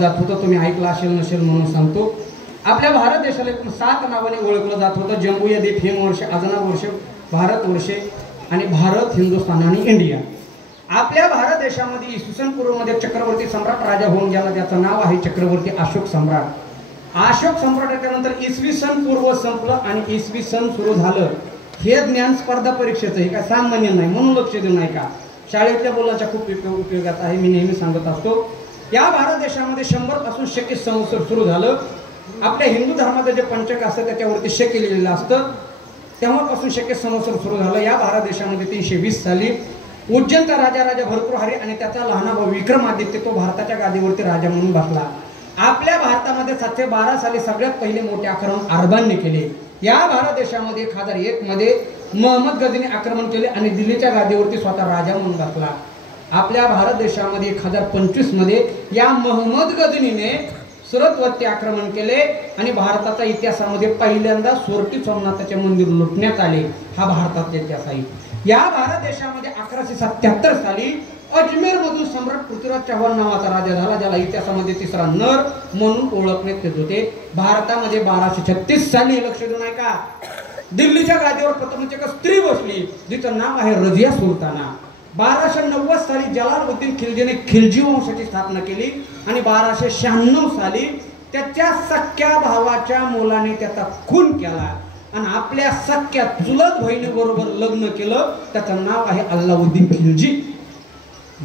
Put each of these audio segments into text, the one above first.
जात होतं, तुम्ही ऐकलं असेल नसेल म्हणून सांगतो. आपल्या भारत देशाला एकूण 7 नावाने ओळखलं जात होतं. जम्बूद्वीप, हिमवर्ष, अजनावर्ष, भारतवर्षे आणि भारत, हिंदुस्थान आणि इंडिया. आपल्या भारत देशामध्ये इसवी सन पूर्वमध्ये चक्रवर्ती सम्राट राजा होऊन गेला, त्याचं नाव आहे चक्रवर्ती अशोक सम्राट. अशोक सम्राटाच्या नंतर इसवी सन पूर्व संपलं आणि इसवी सन सुरू झालं. हे ज्ञान स्पर्धा परीक्षेचं हे काय सामान्य नाही, म्हणून लक्ष देऊ नये का. शाळेतल्या बोलाच्या खूप उपयोगात आहे, मी नेहमी सांगत असतो. या भारत देशामध्ये 100 पासून शके संवत्सर सुरू झालं. आपल्या हिंदू धर्माचं जे पंचक असतं त्याच्यावरती शके लिहिलेलं असतं, तेव्हापासून शके संवत्सर सुरू झालं. या भारत देशामध्ये 320 साली उज्जैनचा राजा भर्तृहरी आणि त्याचा लहान भाऊ विक्रमादित्य तो भारताच्या गादीवरती राजा म्हणून बसला. आपल्या भारतामध्ये 712 साली सगळ्यात पहिले मोठे आक्रमण अरबांनी केले. या भारत देशामध्ये 1001 मध्ये मोहम्मद गजनी आक्रमण केले आणि दिल्लीच्या गादीवरती स्वतः राजा म्हणून बसला. आपल्या भारत देशामध्ये 1025 मध्ये या मोहम्मद गजनीने सुरतवरती आक्रमण केले आणि भारताच्या इतिहासामध्ये पहिल्यांदा सोरटी सोमनाथाचे मंदिर लुटण्यात आले. हा भारताचा इतिहास आहे. या भारत देशामध्ये 1177 साली अजमेर मधून सम्राट पृथ्वीराज चव्हाण नावाचा राजा झाला, ज्याला इतिहासामध्ये तिसरा नर म्हणून ओळखण्यात येत होते. भारतामध्ये 1236 साली, लक्ष देऊ नये का, दिल्लीच्या गादीवर प्रथमच एक स्त्री बसली जिचं नाव आहे रजिया सुलताना. 1290 साली जलालुद्दीन खिलजीने खिलजी वंशाची स्थापना केली आणि 1296 साली त्याच्या सख्या भावाच्या मुलाने त्याचा खून केला आणि आपल्या सख्या चुलत बहिणीबरोबर लग्न केलं. त्याचं नाव आहे अल्लाउद्दीन खिलजी.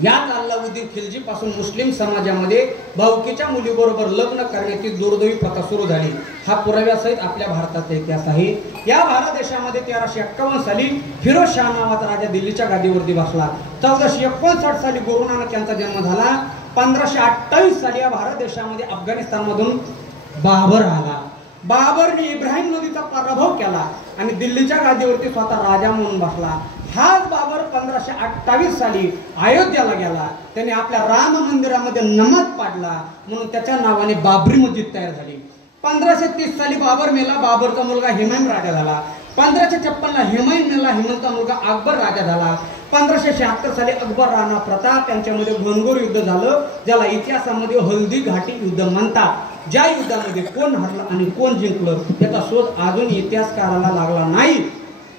याच अल्लाउद्दीन खिलजी पासून मुस्लिम समाजामध्ये भाऊकीच्या मुलीबरोबर लग्न करण्याची दुर्दैवी प्रथा सुरू झाली. हा पुराव्यासहित आपल्या भारताचा इतिहास आहे. या भारत देशामध्ये 1351 साली फिरोज शाह नावाचा राजा दिल्लीच्या गादीवरती बसला. 1459 साली गुरु नानक यांचा जन्म झाला. 1528 साली या भारत देशामध्ये अफगाणिस्तान मधून बाबर आला. बाबरने इब्राहिम नदीचा पराभव केला आणि दिल्लीच्या गादीवरती स्वतः राजा म्हणून बसला. हाच बाबर 1528 साली अयोध्याला गेला. त्याने आपल्या राम मंदिरामध्ये नमाज पाडला म्हणून त्याच्या नावाने बाबरी मस्जिद तयार झाली. 1530 साली बाबर मेला, बाबरचा मुलगा हुमायून राजा झाला. 1556 ला हुमायून मेला, हुमायूनचा मुलगा अकबर राजा झाला. 1576 साली अकबर राणा प्रताप यांच्यामध्ये घनघोर युद्ध झालं, ज्याला इतिहासामध्ये हल्दी घाटी युद्ध म्हणतात. ज्या युद्धामध्ये कोण हरलं आणि कोण जिंकलं याचा शोध अजून इतिहासकाराला लागला नाही.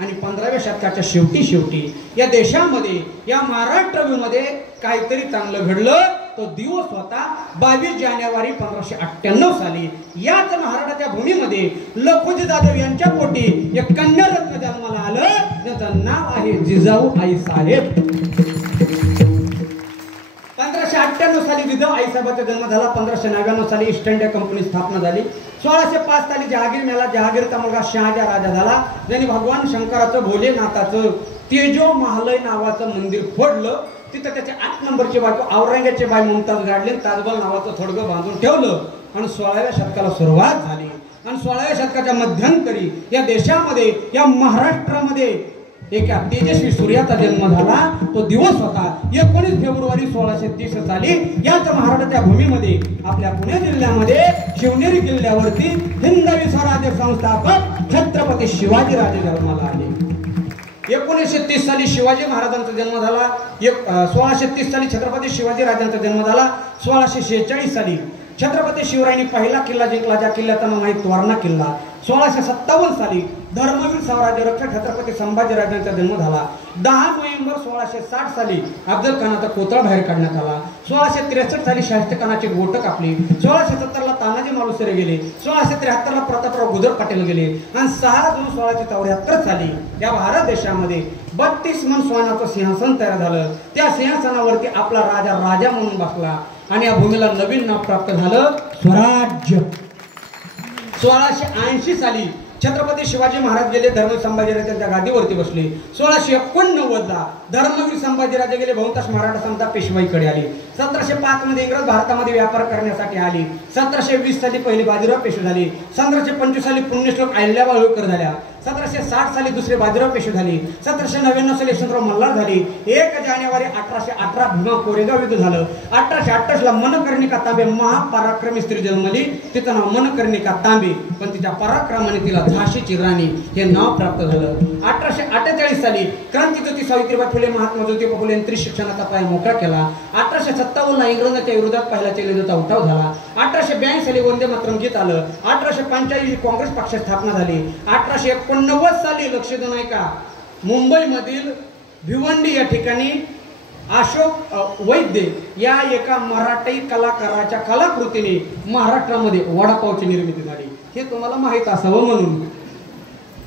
आणि 15व्या शतकाच्या शेवटी या देशामध्ये, या महाराष्ट्रामध्ये काहीतरी चांगलं घडलं. तो दिवस होता 22 जानेवारी 1598 साली. याच महाराष्ट्राच्या भूमीमध्ये लखुजी जाधव यांच्या पोटी एक कन्यारत्न जन्माला आलं, ज्याचं नाव आहे जिजाऊ आई साहेब. 1598 साली जिजाऊ आई साहेबांचा जन्म झाला. 1599 साली ईस्ट इंडिया कंपनी स्थापना झाली. 1605 साली जहागीर मेला. जहागीरचा मुलगा शहाजहा राजा झाला, ज्यांनी भगवान शंकराचं भोलेनाथाचं तेजो महालय नावाचं मंदिर फोडलं. तिथं त्याच्या 8 नंबरची बायको औरंगाची बाई मुमताज गाडली, ताजमहल नावाचं थोडगं बांधून ठेवलं आणि 16व्या शतकाला सुरुवात झाली. आणि 16व्या शतकाच्या मध्यंतरी या देशामध्ये, या महाराष्ट्रामध्ये एका तेजस्वी सूर्याचा जन्म झाला. तो दिवस होता 19 फेब्रुवारी 1630 साली. याच महाराष्ट्राच्या भूमीमध्ये, आपल्या पुणे जिल्ह्यामध्ये शिवनेरी किल्ल्यावरती हिंदवी स्वराज्य संस्थापक छत्रपती शिवाजी राजे जन्माला आले. 1930 साली शिवाजी महाराजांचा जन्म झाला. 1630 साली छत्रपती शिवाजी राजांचा जन्म झाला. 1646 साली छत्रपती शिवरायांनी पहिला किल्ला जिंकला, ज्या किल्ल्याचं नाव आहे तोरणा किल्ला. 1657 साली धर्मवीर स्वराज्य रक्षक छत्रपती संभाजीराजांचा जन्म झाला. 10 नोव्हेंबर 1660 साली अफजल खानाचा कोतळा बाहेर काढण्यात आला. 1663 साली शाहिस्ते खानाची बोटं कापली. 1670 ला तानाजी मालुसरे गेले. 1673 ला प्रतापराव गुजर पाटील गेले आणि 6 जून 1674 साली या भारत देशामध्ये 32 मन सोन्याचं सिंहासन तयार झालं. त्या सिंहासनावरती आपला राजा म्हणून बसला आणि या भूमीला नवीन नाव प्राप्त झालं, स्वराज्य. 1680 साली छत्रपती शिवाजी महाराज गेले, धर्मवीर संभाजीराजांच्या गादीवरती बसले. 1689 ला धर्मवीर संभाजीराजे गेले, बहुतांश मराठा समता पेशवाईकडे आली. 1705 मध्ये इंग्रज भारतामध्ये व्यापार करण्यासाठी आली. 1720 साली पहिली बाजीराव पेशवे झाली. 1725 साली पुण्यश्लोक अहिल्याबाई होळकर झाल्या. 1760 साली दुसरे बाजीराव पेशवे झाली. 1799 साली यशवंतराव मल्हार झाली. 1 जानेवारी 1818 भीमा कोरेगाव युद्ध झालं. 1828 ला मनकर्णिका तांबे महापराक्रमी स्त्री जन्मली. तिचं नाव मनकर्णिका तांबे, पण तिच्या पराक्रमाने तिला झाशीची राणी हे नाव प्राप्त झालं. 1848 साली क्रांतीज्योती सावित्रीबाई फुले, महात्मा ज्योतिबा फुले यांनी शिक्षणाचा पाया मोकळा केला. 1847 1857 इंग्रजांच्या विरोधात पहिला चेलेचा उठाव झाला. 1882 साली वंदे मातरम गीत आलं. 1845 काँग्रेस पक्षाची स्थापना झाली. 1889 साली लक्ष देऊ नये का मुंबईमधील भिवंडी या ठिकाणी अशोक वैद्य या एका मराठी कलाकाराच्या कलाकृतीने महाराष्ट्रामध्ये वडापावची निर्मिती झाली. हे तुम्हाला माहीत असावं म्हणून.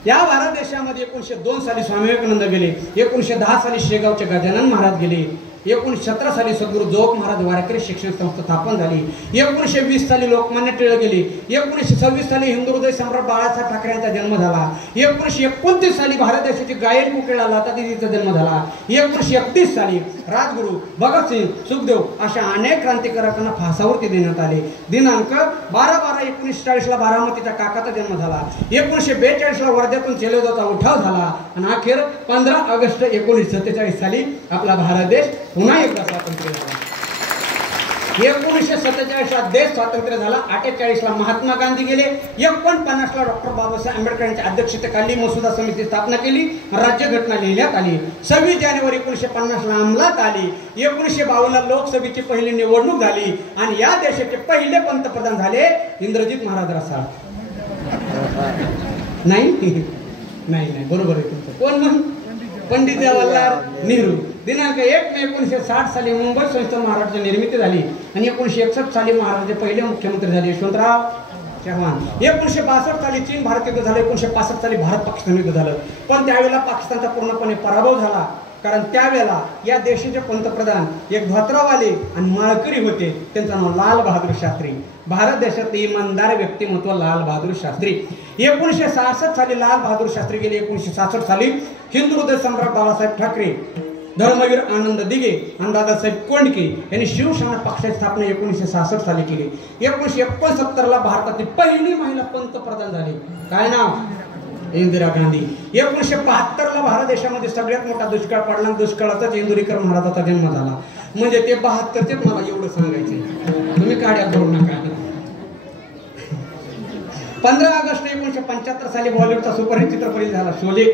या भारत देशामध्ये 1902 साली स्वामी विवेकानंद गेले. 1910 साली शेगावचे गजानन महाराज गेले. 1917 साली सद्गुरू जोग महाराज वारकरी शिक्षण संस्था स्थापन झाली. 1920 साली लोकमान्य टिळक गेले. 1926 साली हिंदू हृदय सम्राट बाळासाहेब ठाकरे यांचा जन्म झाला. 1929 साली भारत देशाची गायन कुकेला लता दिदीचा जन्म झाला. 1931 साली राजगुरू भगतसिंग सुखदेव अशा अनेक क्रांतिकारकांना फासावरती देण्यात आले. दिनांक 12/12/1940 ला बारामतीच्या काकाचा जन्म झाला. 1942 ला वर्ध्यातून चेलोदाचा उठाव झाला आणि अखेर 15 ऑगस्ट 1947 साली आपला भारत देश पुन्हा एकदा स्वातंत्र्य झाला. 1947 ला देश स्वातंत्र्य झाला. 48 ला महात्मा गांधी गेले. 49 ला डॉक्टर बाबासाहेब आंबेडकर यांच्या अध्यक्षतेखाली मसुदा समिती स्थापना केली. राज्यघटना लिहिण्यात आली. 26 जानेवारी 1950 ला अंमलात आली. 1952 ला लोकसभेची पहिली निवडणूक झाली आणि या देशाचे पहिले पंतप्रधान झाले इंद्रजित महाराज रसाळ. नाही नाही बरोबर आहे तुमचं. कोण मग? पंडित जवाहरलाल नेहरू. दिनांक 1 मे 1960 साली मुंबई संस्थान महाराष्ट्राची निर्मिती झाली आणि 1961 साली महाराष्ट्राचे पहिले मुख्यमंत्री झाले यशवंतराव चव्हाण. 1962 साली चीन भारत युद्ध झालं. 1965 साली भारत पाकिस्तान युद्ध झालं. पण त्यावेळेला पाकिस्तानचा पूर्णपणे पराभव झाला. कारण त्यावेळेला या देशाचे पंतप्रधान एक धोत्रावाले आणि माळकरी होते. त्यांचं नाव लाल बहादूर शास्त्री. भारत देशातले इमानदार व्यक्तिमत्व लाल बहादूर शास्त्री. 1966 साली लाल बहादूर शास्त्री गेले. 1966 साली हिंदू हृदय सम्राट बाळासाहेब ठाकरे, धर्मवीर आनंद दिघे आणि दादासाहेब कोंडके यांनी शिवसेना पक्षाची स्थापना 1966 साली केली. 1969 ला भारतातील पहिली महिला पंतप्रधान झाली. काय नाव? इंदिरा गांधी. 1972 ला भारत देशामध्ये सगळ्यात मोठा दुष्काळ पडला. दुष्काळाचाच इंदुरीकर महाराजाचा जन्म झाला. म्हणजे ते 72 मला एवढं सांगायचे. तुम्ही काड्या करू नका. 15 ऑगस्ट 1975 साली बॉलिवूडचा सुपरहिट चित्रपट झाला शोले.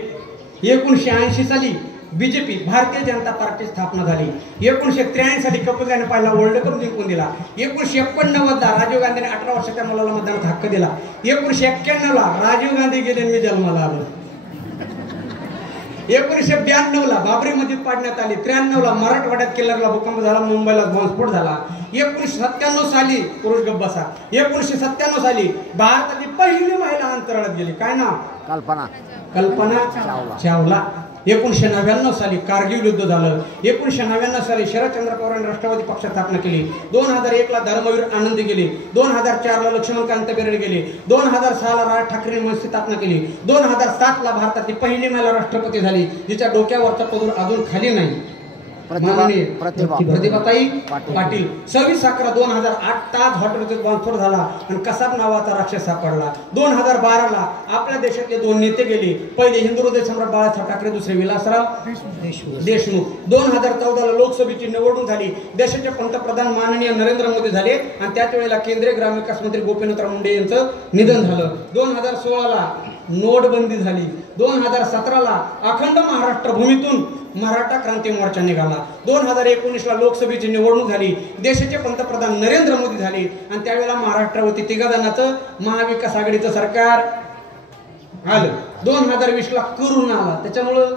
1980 साली बीजेपी भारतीय जनता पार्टी स्थापना झाली. 1983 साली कपिल देवने पहिला वर्ल्ड कप जिंकून दिला. 1989 ला राजीव गांधीने 18 वर्षाच्या मुलाला मतदानाचा हक्क दिला. 1991 ला राजीव गांधी गेले मी जन्माला आलो. 1992 ला बाबरी मस्जिद पाडण्यात आली. 93 ला मराठवाड्यात केरळला भूकंप झाला. मुंबईला बॉम्बस्फोट झाला. 1997 साली पुरुष गब्बासा. 1997 साली भारताची पहिली महिला अंतराळात गेली. काय नाव? कल्पना चावला. 1999 साली कारगिल युद्ध झालं. 1999 साली शरदचंद्र पवार यांनी राष्ट्रवादी पक्ष स्थापना केली. 2001 ला धर्मवीर आनंद गेले. 2004 ला लक्ष्मणकांत बेर्डे गेले. 2006 ला राज ठाकरे यांनी स्थापना केली. 2007 ला भारताची पहिली महिला राष्ट्रपती झाली जिच्या डोक्यावरचा पदर अजून खाली नाही. प्रतिभाताई पाटील. 26/11/2008 ताज हॉटेलचा बॉम्बस्फोट झाला आणि कसाब नावाचा राक्षस सापडला. 2012 ला आपल्या देशातले 2 नेते गेले. पहिले हिंदू हृदय सम्राट बाळासाहेब ठाकरे, दुसरे विलासराव देशमुख. 2014 ला लोकसभेची निवडणूक झाली. देशाचे पंतप्रधान माननीय नरेंद्र मोदी झाले आणि त्याच वेळेला केंद्रीय ग्रामविकास मंत्री गोपीनाथराव मुंडे यांचं निधन झालं. 2016 ला नोटबंदी झाली. 2017 ला अखंड महाराष्ट्र भूमीतून मराठा क्रांती मोर्चा निघाला. 2019 ला लोकसभेची निवडणूक झाली. देशाचे पंतप्रधान नरेंद्र मोदी झाले आणि त्यावेळेला महाराष्ट्रावरती 3 जणांचं महाविकास आघाडीचं सरकार आलं. 2020 ला कोरोना आला. त्याच्यामुळं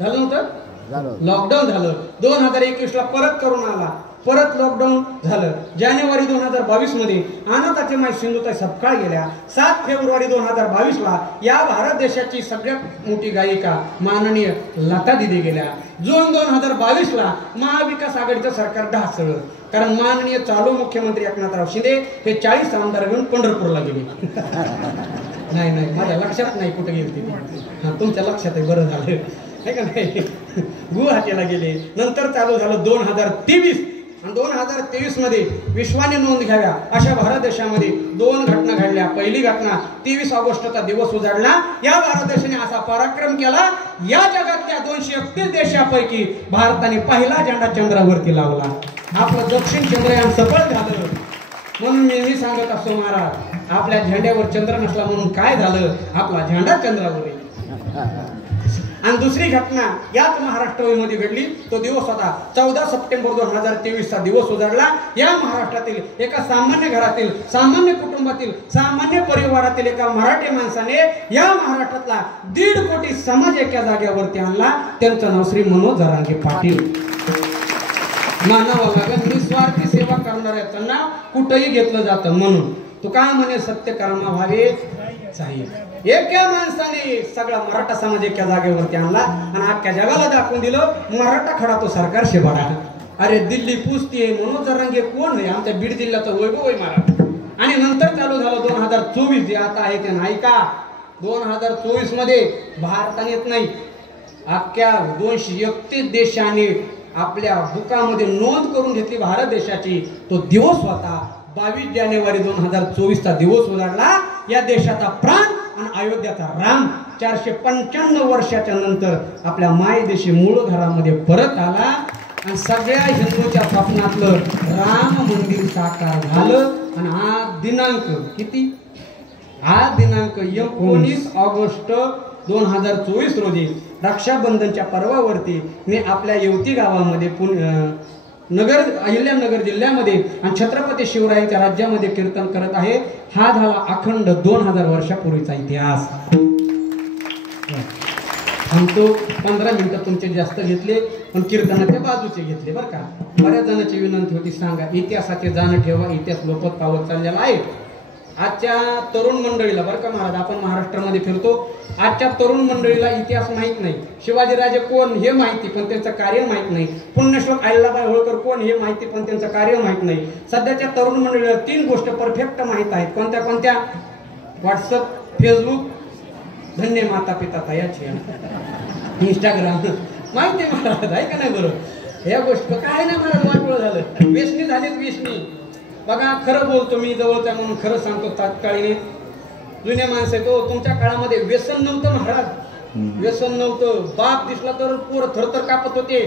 झालं नव्हतं, लॉकडाऊन झालं. 2021 ला परत कोरोना आला, परत लॉकडाऊन झालं. जानेवारी 2022 मध्ये अनाथाची माय सिंधुताई सपकाळ गेल्या. 7 फेब्रुवारी 2022 ला या भारत देशाची सगळ्यात मोठी गायिका माननीय लता दिदी गेल्या. जून 2022 ला महाविकास आघाडीचं सरकार ढासळलं. कारण माननीय चालू मुख्यमंत्री एकनाथराव शिंदे हे 40 आमदार घेऊन पंढरपूरला गेले. नाही माझ्या लक्षात नाही कुठे गेले ते. हा तुमच्या लक्षात आहे, बरं झालं आहे का नाही. गुवाहाटीला गेले. नंतर चालू झालं 2023 आणि 2023 मध्ये विश्वाने नोंद घ्याव्या अशा भारत देशामध्ये 2 घटना घडल्या. पहिली घटना 23 ऑगस्टचा दिवस उजाडला. या भारत देशाने असा पराक्रम केला, या जगातल्या 231 देशापैकी भारताने पहिला झेंडा चंद्रावरती लावला. आपलं दक्षिण चंद्रयान सफल झालं. म्हणून मी सांगत असतो महाराज, आपल्या झेंड्यावर चंद्र नसला म्हणून काय झालं, आपला झेंडा चंद्रावर आहे. आणि दुसरी घटना याच महाराष्ट्रामध्ये घडली. तो दिवस होता 14 सप्टेंबर 2023 चा दिवस उजाडला. या महाराष्ट्रातील एका सामान्य घरातील, सामान्य कुटुंबातील, सामान्य परिवारातील एका मराठी माणसाने या महाराष्ट्रातला 1.5 कोटी समाज एका जागेवरती आणला. त्यांचं नाव श्री मनोज जरांगे पाटील. मानावं लागेल, निस्वार्थी सेवा करणाऱ्याचं नाव कुठंही घेतलं जातं. म्हणून तो का म्हणे सत्य कर्मा व्हावे चाहिए. एका माणसाने सगळा मराठा समाज एका जागेवरती आणला आणि अख्ख्या जगाला दाखवून दिलं मराठा खडा तो सरकार शेबाडा. अरे दिल्ली पुसतीये, मनोज जरांगे कोण आहे? आमच्या बीड जिल्ह्याचा वैभव आहे महाराज. आणि नंतर चालू झालं 2024 जे आता आहे ते नाही का. 2024 मध्ये भारतानेच नाही अख्ख्या 231 देशाने आपल्या बुकामध्ये नोंद करून घेतली भारत देशाची. तो दिवस होता 22 जानेवारी 2024 चा दिवस उजाडला. या देशाचा प्राण आणि अयोध्याचा राम 495 वर्षाच्या नंतर आपल्या मायदेशी मूळ घरामध्ये परत आला आणि सगळ्या हिंदूच्या स्वप्नातलं राम मंदिर साकार झालं. आणि आज दिनांक किती? आज दिनांक 19 ऑगस्ट 2024 रोजी रक्षाबंधनच्या पर्वावरती मी आपल्या येवती गावामध्ये अहिल्यानगर जिल्ह्यामध्ये आणि छत्रपती शिवरायांच्या राज्यामध्ये कीर्तन करत आहे. हा झाला अखंड 2000 वर्षापूर्वीचा इतिहास. तो 15 मिनिटं तुमचे जास्त घेतले पण कीर्तनाच्या बाजूचे घेतले बरं का. बऱ्याच जणांची विनंती होती सांगा इतिहासाचे जाण ठेवा, इतिहास लोपत पावत चाललेला आहे. आजच्या तरुण मंडळीला बरं का महाराज, आपण महाराष्ट्रामध्ये फिरतो, आजच्या तरुण मंडळीला इतिहास माहित नाही. शिवाजीराजे कोण हे माहिती पण त्यांचं कार्य माहित नाही. पुण्यश्लोक अहिल्याबाई होळकर कोण हे माहिती पण त्यांचं कार्य माहित नाही. सध्याच्या तरुण मंडळीला 3 गोष्ट परफेक्ट माहित आहेत. कोणत्या कोणत्या? व्हॉट्सअप, फेसबुक, धन्य माता पिता तयाची, इंस्टाग्राम माहिती महाराज आहे का नाही. बरोबर या गोष्ट काय नाही महाराज, वाटवळ झालं, व्यसनी झालीच व्यसनी. बघा खरं बोलतो मी, जवळचा म्हणून खरं सांगतो. तात्काळीने जुन्या माणसं तो तुमच्या काळामध्ये व्यसन नव्हतं महाराज, व्यसन नव्हतं. बाप दिसला तर पोर थरथर कापत होते.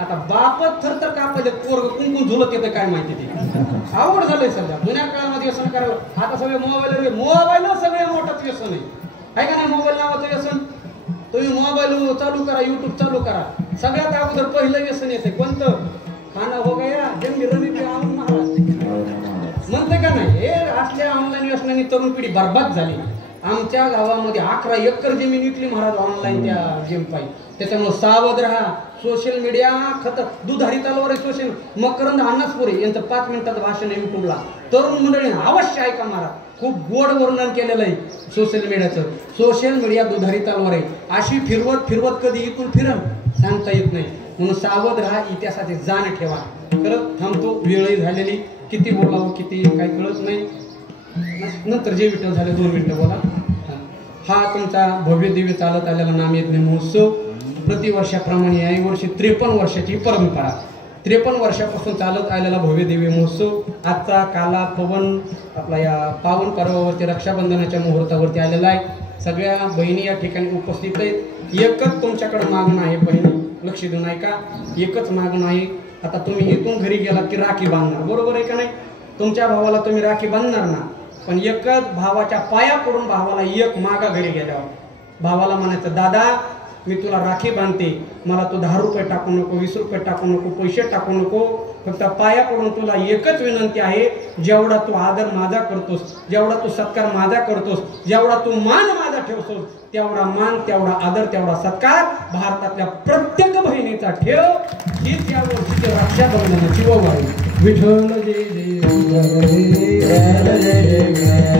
आता बापच थरथर कापत आहेत, पोर कुंकून झुलत येतं काय माहिती ते. आवड झालंय सध्या. जुन्या काळामध्ये व्यसन करावं. आता सगळे मोबाईल सगळे मोठंच व्यसन आहे का नाही. मोबाईल नावाचं व्यसन. तुम्ही मोबाईल चालू करा, युट्यूब चालू करा, सगळ्यात अगोदर पहिलं व्यसन येते कोणतं? खाना हो गया जंगी रमी पे आऊन महाराज म्हणते का नाही. हे असल्या ऑनलाईन व्यसनाने तरुण पिढी बर्बाद झाली. आमच्या गावामध्ये 11 एकर जमीन विकली महाराज ऑनलाईन त्या गेम पायी. त्याच्यामुळे सावध राहा. सोशल मीडिया खतर दुधारी तलवार सोशल. मकरंद अण्णासपुरे यांचं 5 मिनिटाचं भाषण आहे युट्यूबला. तरुण मंडळी अवश्य ऐका महाराज, खूप गोड वर्णन केलेलं आहे सोशल मीडियाचं. सोशल मीडिया दुधारी तलवार आहे, अशी फिरवत फिरवत कधी इथून फिरन सांगता येत नाही. म्हणून सावध राहा, इतिहासाची जाण ठेवा. खरं थांबतो, वेळही झालेली, किती बोलावं किती काही कळत नाही. नंतर जे विठ्ठल झाले 2 मिनिटं बोला. हा तुमचा भव्य दिव्य चालत आलेला नामयज्ञ महोत्सव प्रतिवर्षाप्रमाणे याही वर्षी 53 वर्षाची परंपरा. 53 वर्षापासून चालत आलेला भव्य दिव्य महोत्सव आजचा काला पवन आपला या पावन पर्वावरती रक्षाबंधनाच्या मुहूर्तावरती आलेला आहे. सगळ्या बहिणी या ठिकाणी उपस्थित आहेत. एकच तुमच्याकडे मागणं आहे बहिणी, लक्ष देऊ नाही का. एकच मागणं आहे. आता तुम्ही इथून घरी गेलात की राखी बांधणार, बरोबर आहे का नाही. तुमच्या भावाला तुम्ही राखी बांधणार ना, पण एकच भावाच्या पाया पडून भावाला एक मागा घरी गेल्यावर भावाला म्हणायचं दादा मी तुला राखी बांधते, मला तू 10 रुपये टाकू नको, 20 रुपये टाकू नको, पैसे टाकू नको, फक्त पाया पडून तुला एकच विनंती आहे, जेवढा तू आदर माझा करतोस, जेवढा तू सत्कार माझा करतोस, जेवढा तू मान माझा ठेवतोस, तेवढा मान, तेवढा आदर, तेवढा सत्कार भारतातल्या प्रत्येक बहिणीचा ठेव. हीच या वर्षीची रक्षाबंधनाची ओवाळी. विठ्ठल जय जय जय जय जय.